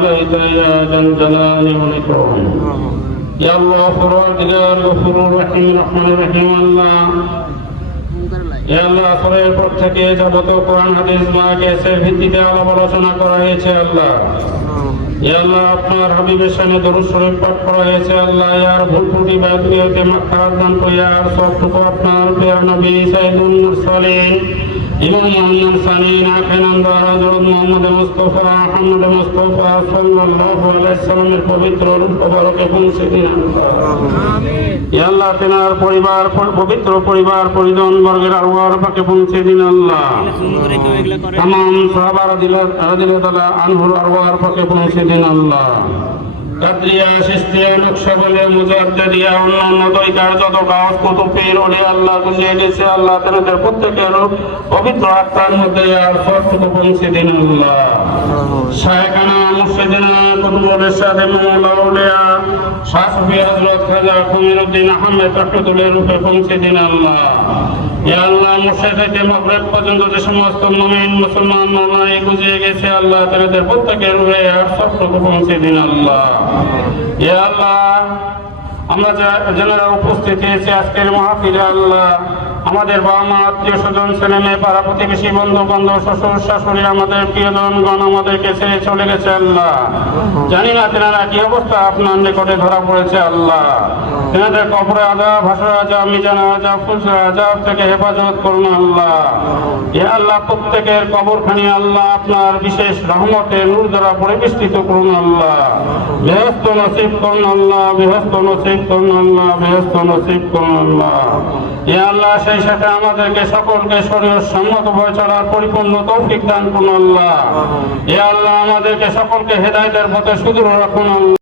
عليك يا ذا الجلال والإكرام يا الله পরওয়ারদিগার গফুরুর রহিম রহমানুর রহিম আল্লাহ ইয়া আল্লাহ সূরার পর থেকে যাবতীয় কোরআন হাদিস মাকে ভিত্তিতে আলাপ আলোচনা করা হয়েছে আল্লাহ ইয়া আল্লাহ আপনার হাবিবের শানে দরুদ শরীফ পাঠ করা হয়েছে আল্লাহ ইয়ার ভুল ত্রুটি বাদ দিতে মাগফিরাত দান করে আর সবটুকু আপনার প্রিয় নবী সাইয়্যিদুল মুরসালিন ইমাম মুহাম্মদ সানিন আখিরান্দা হযরত মুহাম্মদ মুস্তাফা সাল্লাল্লাহু আলাইহি সাল্লামের পবিত্র রূহ মুবারকে পৌঁছে দিন আমিন ইয়া আল্লাহ তেনার পরিবার পবিত্র পরিবার পরিজন বর্গের আরওয়াহ পাকে পৌঁছে দিন আল্লাহ तमाम সাহাবা রাদিয়াল্লাহু তাআলা আনহুর আরওয়াহ পাকে পৌঁছে দিন আল্লাহ কাদরিয়া চিশতিয়া নকশবন্দিয়া মুজাদ্দিদিয়া অন্যান্য তরিকার যত গাছ কুতুব পীর ওলি আল্লাহ গুলিয়ে গেছে আল্লাহ তাদের প্রত্যেকের পবিত্র আত্মার মধ্যে আর সবটুকু পৌঁছে দিন আল্লাহ শায়খানা মুর্শিদিনা কুতুবুল ইরশাদ মাওলা আউলিয়া শাহ সুফি হযরত খাজা কমিরউদ্দিন আহমেদ রহমাতুল্লাহ রূপে পৌঁছে দিন আল্লাহ ইয়া আল্লাহ মুর্শিদ থেকে মাগরিব পর্যন্ত যে সমস্ত মুমিন মুসলমান মাওলাই গুজিয়ে গেছে আল্লাহ তাদের প্রত্যেকের রূহে আর সবটুকু পৌঁছে দিন আল্লাহ ইয়া আল্লাহ আমরা যারা উপস্থিত হয়েছি আজকের মাহফিলে আল্লাহ আমাদের বাবা মা আত্মীয় স্বজন ছেলে মেয়ে পাড়া প্রতিবেশী বন্ধু বান্ধব শ্বশুর শাশুড়ি আমাদের প্রিয়জনগণ আমাদেরকে ছেড়ে চলে গেছে আল্লাহ জানি না তেনারা কি অবস্থা আপনার নিকটে ধরা পড়েছে আল্লাহ তেনাদের কবরে আযাব হাসর আযাব মিজান আযাব ফুলসা আযাব থেকে হেফাজত করুন আল্লাহ ইয়া আল্লাহ প্রত্যেকের কবরখানি আল্লাহ আপনার বিশেষ রহমতে নূর দ্বারা পরিবেষ্টিত করুন আল্লাহ বেহেশত নসিব করুন আল্লাহ বেহেশত নসিব করুন আল্লাহ বেহেশত নসিব করুন আল্লাহ ইয়া আল্লাহ সেই সাথে আমাদেরকে সকলকে শরীয়ত সম্মতভাবে চলার পরিপূর্ণ তৌফিক দান করুন আল্লাহ ইয়া আল্লাহ আমাদেরকে সকলকে হেদায়েতের পথে সুদূর রাখুন আল্লাহ।